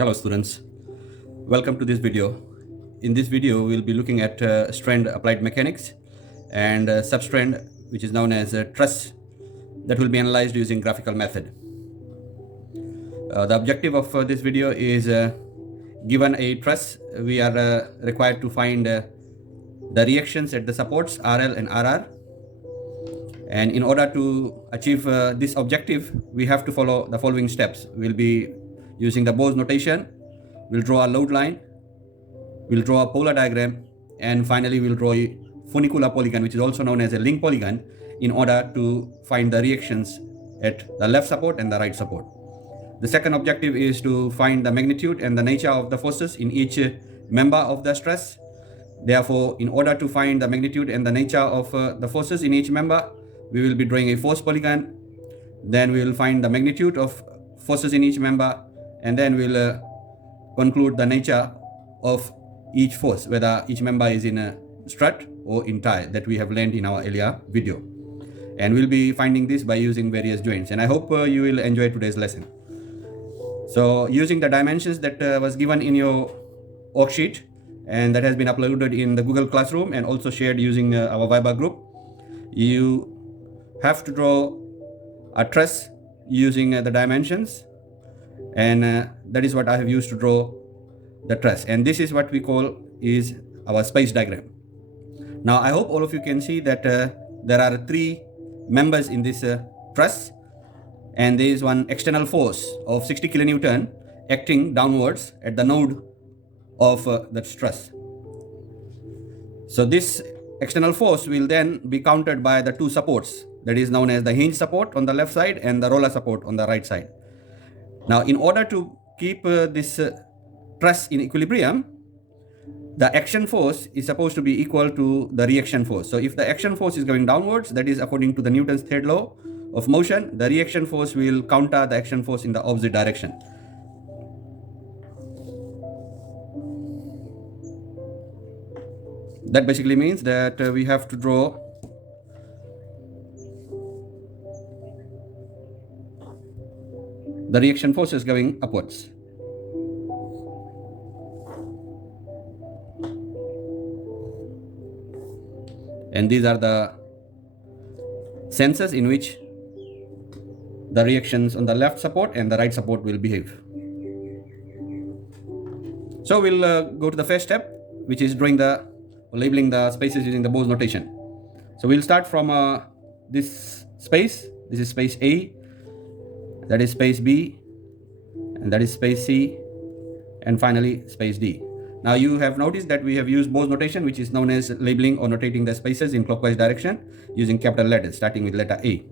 Hello students, welcome to this video. In this video we'll be looking at strand applied mechanics and substrand, which is known as truss, that will be analyzed using graphical method. The objective of this video is given a truss, we are required to find the reactions at the supports RL and RR, and in order to achieve this objective we have to follow the following steps. We'll be using the Bose notation, we'll draw a load line, we'll draw a polar diagram, and finally we'll draw a funicular polygon, which is also known as a link polygon, in order to find the reactions at the left support and the right support. The second objective is to find the magnitude and the nature of the forces in each member of the stress. Therefore, in order to find the magnitude and the nature of the forces in each member, we will be drawing a force polygon. Then we will find the magnitude of forces in each member, and then we'll conclude the nature of each force, whether each member is in a strut or in tie, that we have learned in our earlier video. And we'll be finding this by using various joints, and I hope you will enjoy today's lesson. So using the dimensions that was given in your worksheet, and that has been uploaded in the Google Classroom and also shared using our Viber group, you have to draw a truss using the dimensions, and that is what I have used to draw the truss, and this is what we call is our space diagram. Now I hope all of you can see that there are three members in this truss, and there is one external force of 60 kilonewton acting downwards at the node of the truss. So this external force will then be countered by the two supports, that is known as the hinge support on the left side and the roller support on the right side. Now in order to keep this truss in equilibrium, the action force is supposed to be equal to the reaction force. So if the action force is going downwards, that is according to the Newton's third law of motion, the reaction force will counter the action force in the opposite direction. That basically means that we have to draw the reaction forces going upwards. And these are the senses in which the reactions on the left support and the right support will behave. So we'll go to the first step, which is labeling the spaces using the Bose notation. So we'll start from this space. This is space A, that is space B, and that is space C, and finally space D. Now you have noticed that we have used Bose notation, which is known as labeling or notating the spaces in clockwise direction using capital letters starting with letter A.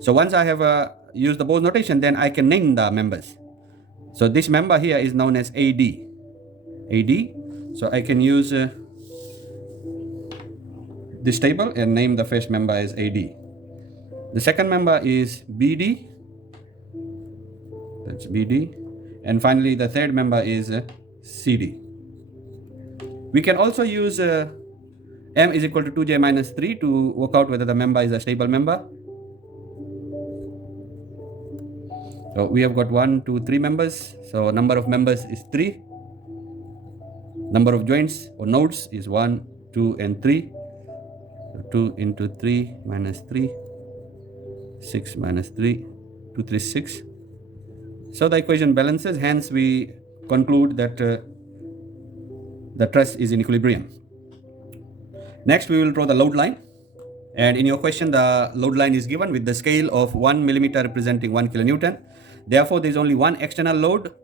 So once I have used the Bose notation, then I can name the members. So this member here is known as AD. So I can use this table and name the first member as AD. The second member is BD. That's BD. And finally the third member is CD. We can also use M is equal to 2J minus 3 to work out whether the member is a stable member. So we have got 1, 2, 3 members. So number of members is 3. Number of joints or nodes is 1, 2, and 3. So 2 into 3 minus 3. 6 minus 3. 2, 3, 6. So the equation balances. Hence we conclude that the truss is in equilibrium. Next we will draw the load line, and in your question the load line is given with the scale of 1 millimeter representing 1 kilonewton. Therefore there is only one external load,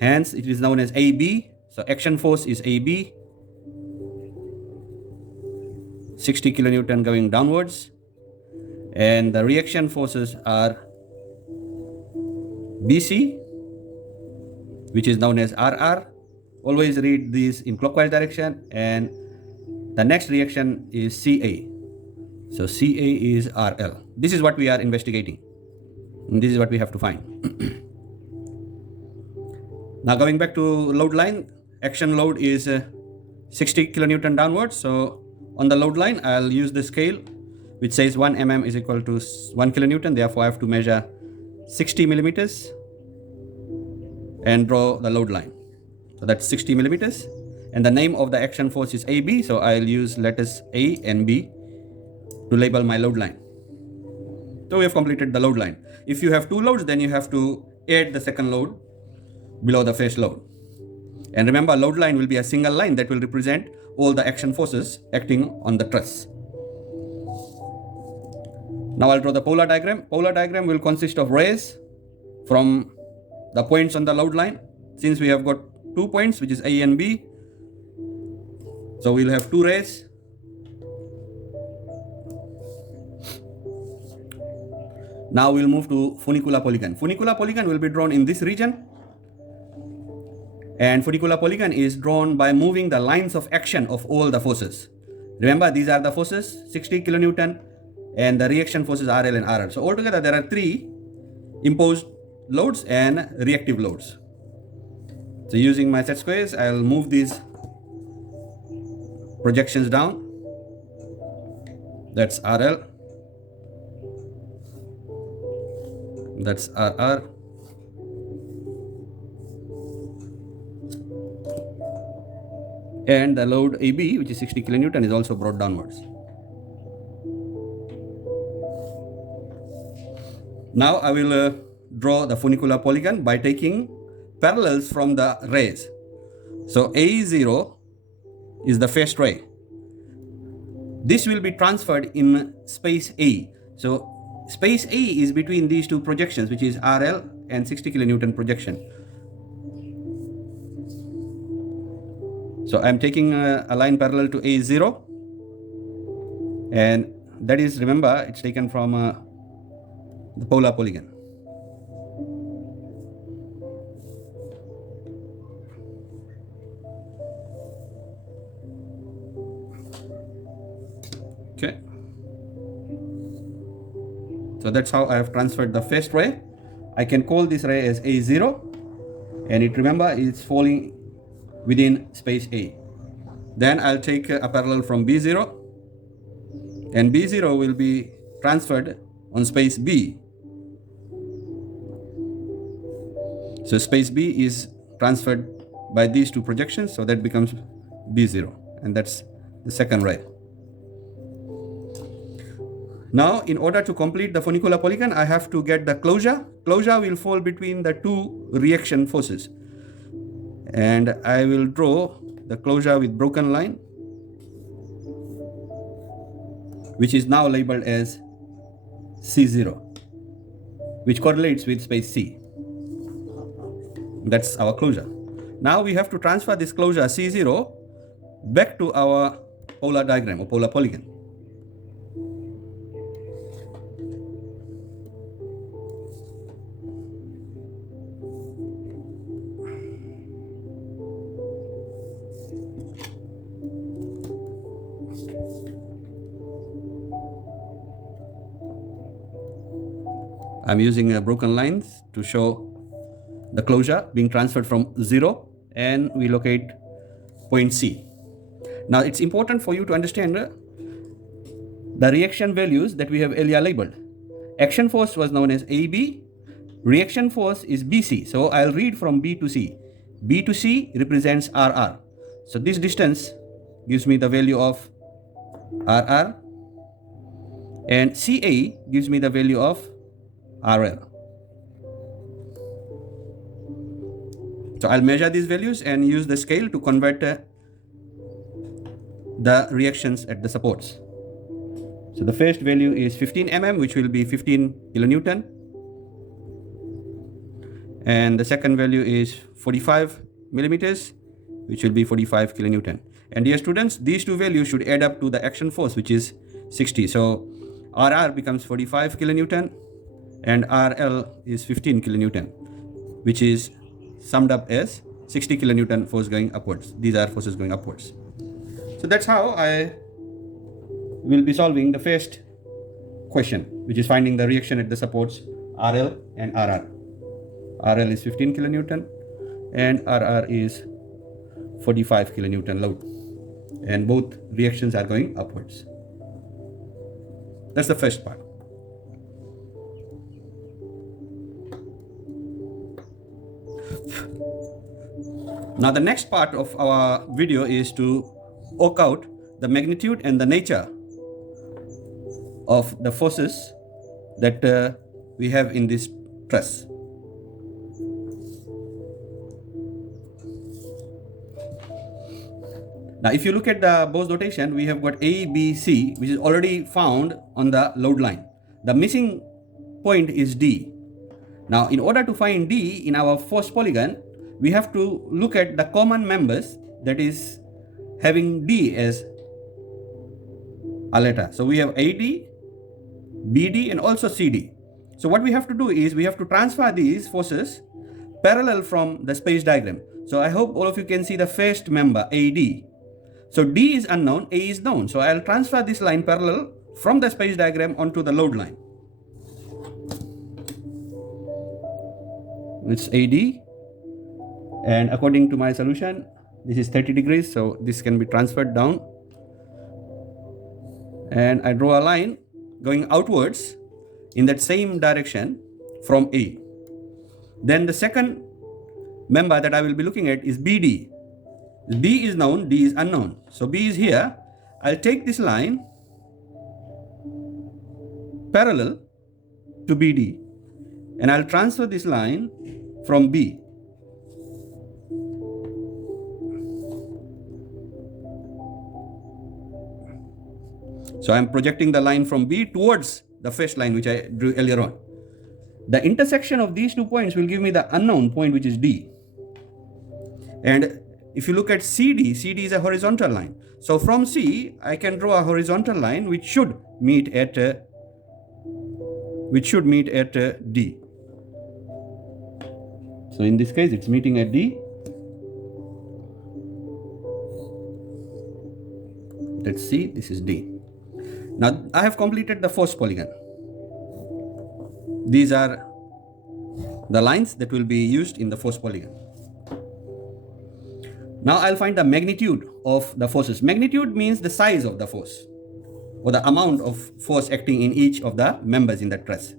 hence it is known as AB. So action force is AB, 60 kilonewton going downwards, and the reaction forces are BC, which is known as RR. Always read these in clockwise direction, and the next reaction is CA. So CA is RL. This is what we are investigating, and this is what we have to find. Now going back to load line, action load is 60 kilonewton downwards. So on the load line I'll use the scale which says 1 mm is equal to 1 kilonewton. Therefore I have to measure 60 millimeters. and draw the load line. So that's 60 millimeters. And the name of the action force is AB. So I'll use letters A and B to label my load line. So we have completed the load line. If you have two loads, then you have to add the second load below the first load. And remember, load line will be a single line that will represent all the action forces acting on the truss. Now I'll draw the polar diagram. Polar diagram will consist of rays from the points on the load line. Since we have got 2 points, which is A and B, so we'll have two rays. Now we'll move to funicular polygon. Funicular polygon will be drawn in this region. And funicular polygon is drawn by moving the lines of action of all the forces. Remember, these are the forces, 60 kilonewton, and the reaction forces RL and RR. So altogether there are 3 imposed loads and reactive loads. So using my set squares, I'll move these projections down. That's RL, that's RR, and the load AB, which is 60 kilonewton, is also brought downwards. Now I will draw the funicular polygon by taking parallels from the rays. So A0 is the first ray. This will be transferred in space A. So space A is between these two projections, which is RL and 60 kilonewton projection. So I'm taking a line parallel to A0, and that is, remember, it's taken from the polar polygon. Okay. So that's how I have transferred the first ray. I can call this ray as A0, and it, remember, is falling within space A. Then I'll take a parallel from B0, and B0 will be transferred on space B. So space B is transferred by these two projections, so that becomes B0, and that's the second ray. Now, in order to complete the funicular polygon, I have to get the closure. Closure will fall between the two reaction forces, and I will draw the closure with broken line, which is now labeled as C0, which correlates with space C. That's our closure. Now we have to transfer this closure C0 back to our polar diagram or polar polygon. I'm using broken lines to show the closure being transferred from 0, and we locate point C. Now it's important for you to understand the reaction values that we have earlier labeled. Action force was known as AB, reaction force is BC. So I'll read from B to C. B to C represents RR. So this distance gives me the value of RR, and CA gives me the value of RL. So I'll measure these values and use the scale to convert the reactions at the supports. So the first value is 15 mm, which will be 15 kilonewton. And the second value is 45 millimeters, which will be 45 kilonewton. And dear students, these two values should add up to the action force, which is 60. So RR becomes 45 kilonewton and RL is 15 kilonewton, which is summed up as 60 kilonewton force going upwards. These are forces going upwards. So that's how I will be solving the first question, which is finding the reaction at the supports RL and RR. RL is 15 kilonewton and RR is 45 kilonewton load, and both reactions are going upwards. That's the first part. Now the next part of our video is to work out the magnitude and the nature of the forces that we have in this truss. Now if you look at the Bose notation, we have got A, B, C, which is already found on the load line. The missing point is D. Now in order to find D in our force polygon, we have to look at the common members, that is having D as a letter. So we have AD, BD and also CD. So what we have to do is we have to transfer these forces parallel from the space diagram. So I hope all of you can see the first member AD. So D is unknown, A is known. So I'll transfer this line parallel from the space diagram onto the load line. It's AD, and according to my solution, this is 30 degrees, so this can be transferred down. And I draw a line going outwards in that same direction from A. Then the second member that I will be looking at is BD. B is known, D is unknown. So B is here. I'll take this line parallel to BD and I'll transfer this line from B. So I'm projecting the line from B towards the first line which I drew earlier on. The intersection of these 2 points will give me the unknown point, which is D. And if you look at CD, CD is a horizontal line. So from C, I can draw a horizontal line which should meet at D. So in this case, it's meeting at D. Let's see, this is D. Now I have completed the force polygon. These are the lines that will be used in the force polygon. Now I'll find the magnitude of the forces. Magnitude means the size of the force or the amount of force acting in each of the members in the truss.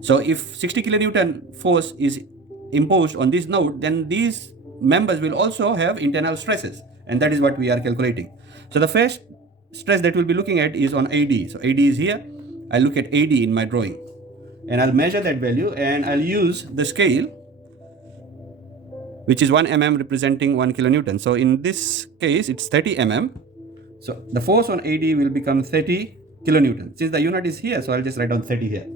So if 60 kilonewton force is imposed on this node, then these members will also have internal stresses, and that is what we are calculating. So the first stress that we'll be looking at is on AD. So AD is here. I look at AD in my drawing and I'll measure that value and I'll use the scale, which is 1 mm representing 1 kilonewton. So in this case, it's 30 mm. So the force on AD will become 30 kilonewton. Since the unit is here, so I'll just write down 30 here.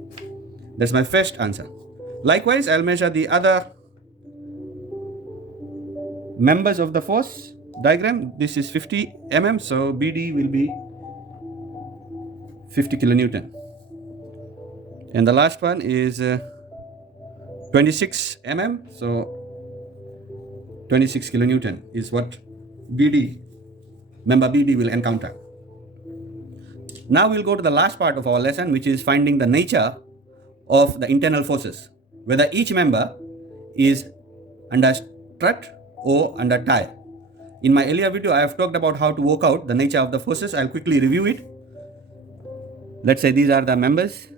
That's my first answer. Likewise, I'll measure the other members of the force diagram. This is 50 mm, so BD will be 50 kilonewton. And the last one is 26 mm, so 26 kilonewton is what member BD will encounter. Now we'll go to the last part of our lesson, which is finding the nature of the internal forces, whether each member is under strut or under tie. In my earlier video, I have talked about how to work out the nature of the forces. I'll quickly review it. Let's say these are the members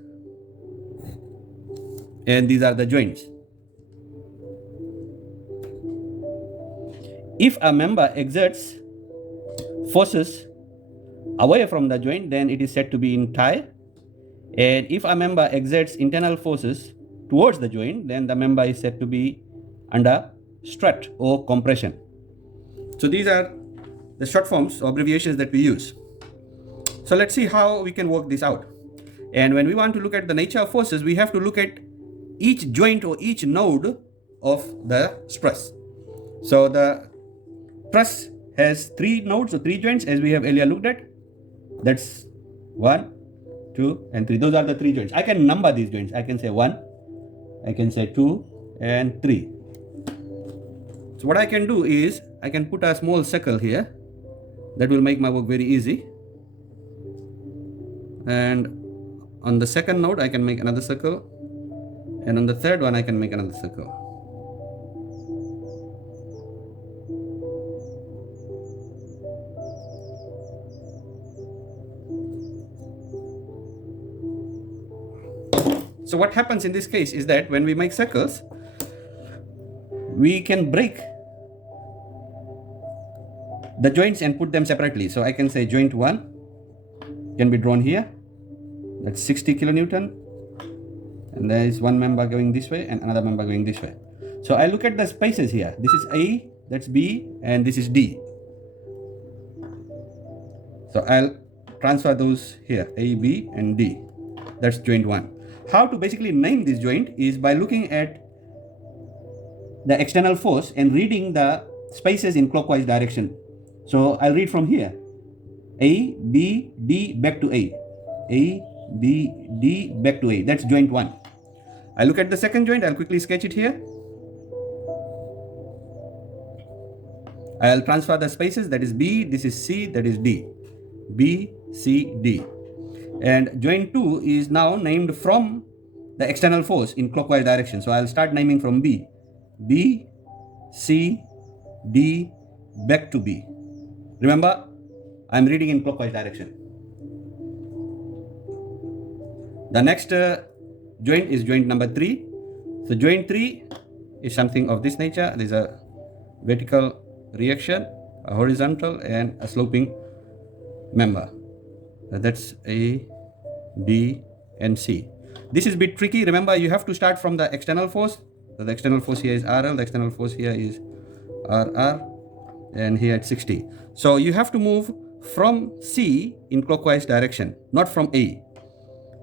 and these are the joints. If a member exerts forces away from the joint, then it is said to be in tie. And if a member exerts internal forces towards the joint, then the member is said to be under strut or compression. So these are the short forms or abbreviations that we use. So let's see how we can work this out. And when we want to look at the nature of forces, we have to look at each joint or each node of the truss. So the truss has 3 nodes or 3 joints, as we have earlier looked at. That's 1, 2 and 3. Those are the 3 joints. I can number these joints. I can say 1, I can say 2 and 3. So what I can do is I can put a small circle here. That will make my work very easy. And on the second node I can make another circle, and on the third one I can make another circle. So what happens in this case is that when we make circles, we can break the joints and put them separately. So I can say joint 1 can be drawn here. That's 60 kilonewton. And there is one member going this way and another member going this way. So I look at the spaces here. This is A, that's B, and this is D. So I'll transfer those here, A, B, and D. That's joint 1. How to basically name this joint is by looking at the external force and reading the spaces in clockwise direction. So I'll read from here. A, B, D, back to A. A, B, D, back to A. That's joint 1. I look at the second joint. I'll quickly sketch it here. I'll transfer the spaces. That is B, this is C, that is D. B, C, D. And joint 2 is now named from the external force in clockwise direction. So I'll start naming from B. B, C, D, back to B. Remember, I'm reading in clockwise direction. The next joint is joint number 3. So joint 3 is something of this nature. There's a vertical reaction, a horizontal, and a sloping member. That's A, B, and C. This is a bit tricky. Remember, you have to start from the external force. So the external force here is RL, the external force here is RR, and here it's 60. So you have to move from C in clockwise direction, not from A.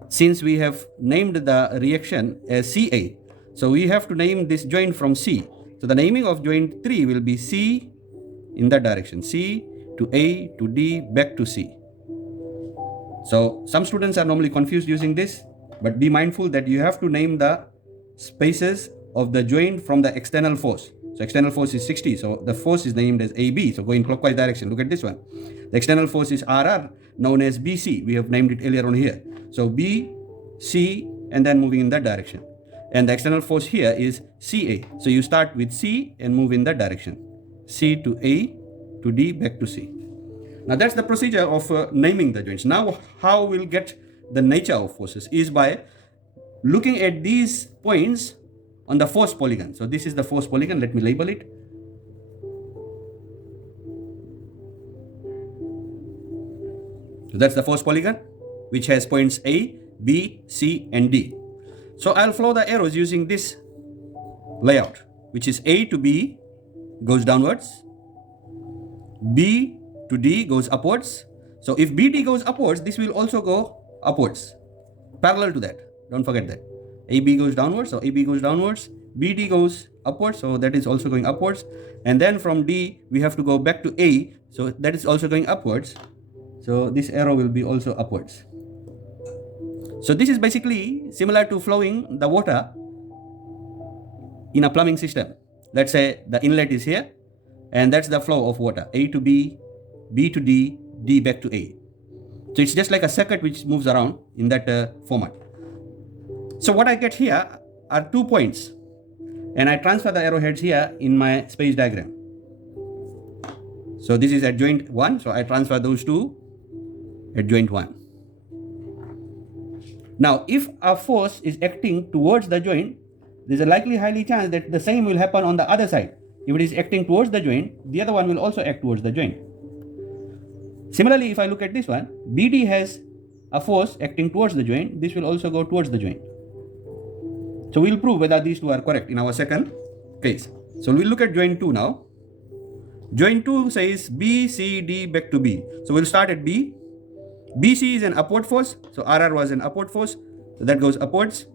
Since we have named the reaction as CA, so we have to name this joint from C. So the naming of joint 3 will be C in that direction, C to A to D back to C. So some students are normally confused using this, but be mindful that you have to name the spaces of the joint from the external force. So external force is 60, so the force is named as AB. So go in clockwise direction. Look at this one. The external force is RR, known as BC. We have named it earlier on here. So B, C, and then moving in that direction. And the external force here is CA. So you start with C and move in that direction. C to A to D back to C. Now that's the procedure of naming the joints. Now how we'll get the nature of forces is by looking at these points on the force polygon. So this is the force polygon. Let me label it. So that's the force polygon, which has points A, B, C, and D. So I'll follow the arrows using this layout, which is A to B goes downwards, B to D goes upwards. So if BD goes upwards, this will also go upwards, parallel to that. Don't forget that. AB goes downwards, so AB goes downwards, BD goes upwards, so that is also going upwards. And then from D, we have to go back to A, so that is also going upwards. So this arrow will be also upwards. So this is basically similar to flowing the water in a plumbing system. Let's say the inlet is here, and that's the flow of water, A to B, B to D, D back to A. So it's just like a circuit which moves around in that format. So what I get here are 2 points, and I transfer the arrowheads here in my space diagram. So this is at joint 1, so I transfer those 2 at joint 1. Now, if a force is acting towards the joint, there's a highly chance that the same will happen on the other side. If it is acting towards the joint, the other one will also act towards the joint. Similarly, if I look at this one, BD has a force acting towards the joint, this will also go towards the joint. So we'll prove whether these two are correct in our second case. So we'll look at joint 2 now. Joint 2 says B, C, D back to B. So we'll start at B. BC is an upward force, so RR was an upward force, so that goes upwards.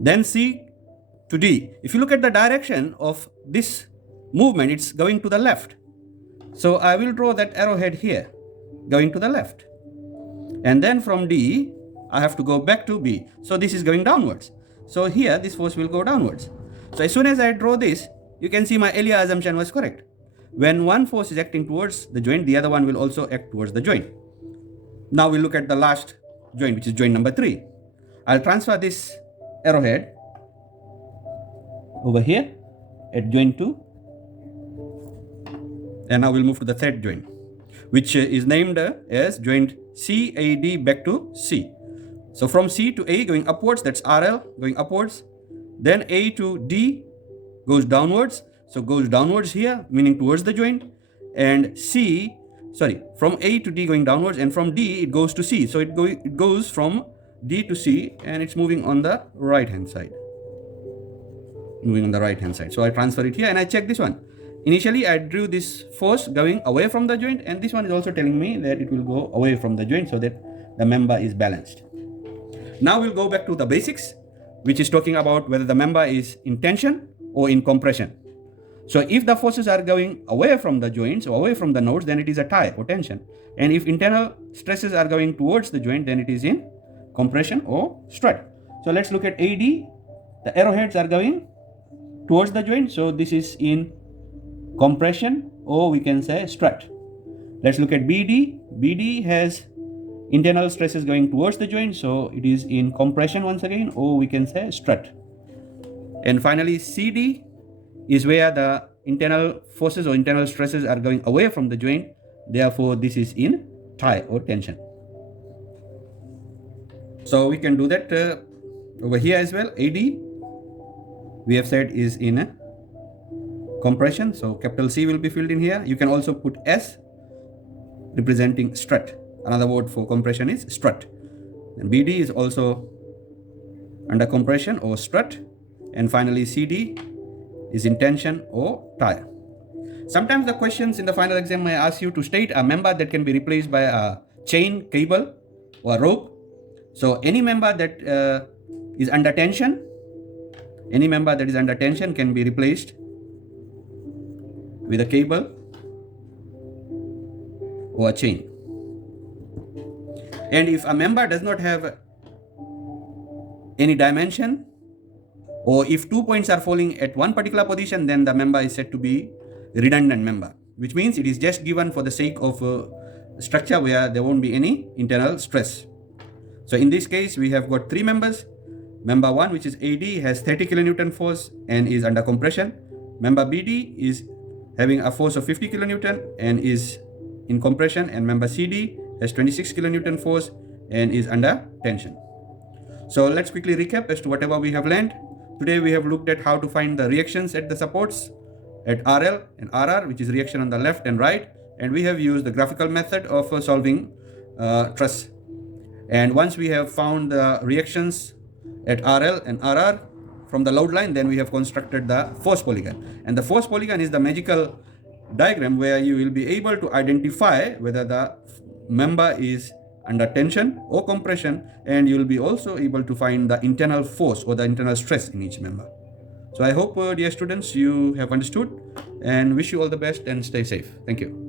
Then C to D. If you look at the direction of this movement, it's going to the left. So I will draw that arrowhead here, going to the left. And then from D, I have to go back to B. So this is going downwards. So here, this force will go downwards. So as soon as I draw this, you can see my earlier assumption was correct. When one force is acting towards the joint, the other one will also act towards the joint. Now we look at the last joint, which is joint number 3. I'll transfer this arrowhead over here at joint 2. And now we'll move to the third joint, which is named as joint CAD back to C. So from C to A going upwards, that's RL going upwards. Then A to D goes downwards. So goes downwards here, meaning towards the joint. And from A to D going downwards, and from D it goes to C. So it goes from D to C, and it's moving on the right hand side. So I transfer it here and I check this one. Initially I drew this force going away from the joint, and this one is also telling me that it will go away from the joint so that the member is balanced. Now we'll go back to the basics, which is talking about whether the member is in tension or in compression. So if the forces are going away from the joints or away from the nodes, then it is a tie or tension. And if internal stresses are going towards the joint, then it is in compression or strut. So let's look at AD. The arrowheads are going towards the joint, so this is in compression, or we can say strut. Let's look at BD. BD has internal stresses going towards the joint, so it is in compression once again, or we can say strut. And finally CD is where the internal forces or internal stresses are going away from the joint, therefore this is in tie or tension. So we can do that over here as well. AD we have said is in a compression, so capital C will be filled in here. You can also put S representing strut. Another word for compression is strut. And BD is also under compression or strut. And finally CD is in tension or tie. Sometimes the questions in the final exam may ask you to state a member that can be replaced by a chain, cable or rope. So any member that is under tension, can be replaced with a cable or a chain. And if a member does not have any dimension, or if 2 points are falling at one particular position, then the member is said to be redundant member, which means it is just given for the sake of structure where there won't be any internal stress. So in this case, we have got three members. Member 1, which is AD, has 30 kilonewton force and is under compression. Member BD is having a force of 50 kilonewton and is in compression, and member CD has 26 kilonewton force and is under tension. So let's quickly recap as to whatever we have learned. Today we have looked at how to find the reactions at the supports at RL and RR, which is reaction on the left and right, and we have used the graphical method of solving truss. And once we have found the reactions at RL and RR from the load line, then we have constructed the force polygon. And the force polygon is the magical diagram where you will be able to identify whether the member is under tension or compression, and you will be also able to find the internal force or the internal stress in each member. So I hope, dear students, you have understood, and wish you all the best and stay safe. Thank you.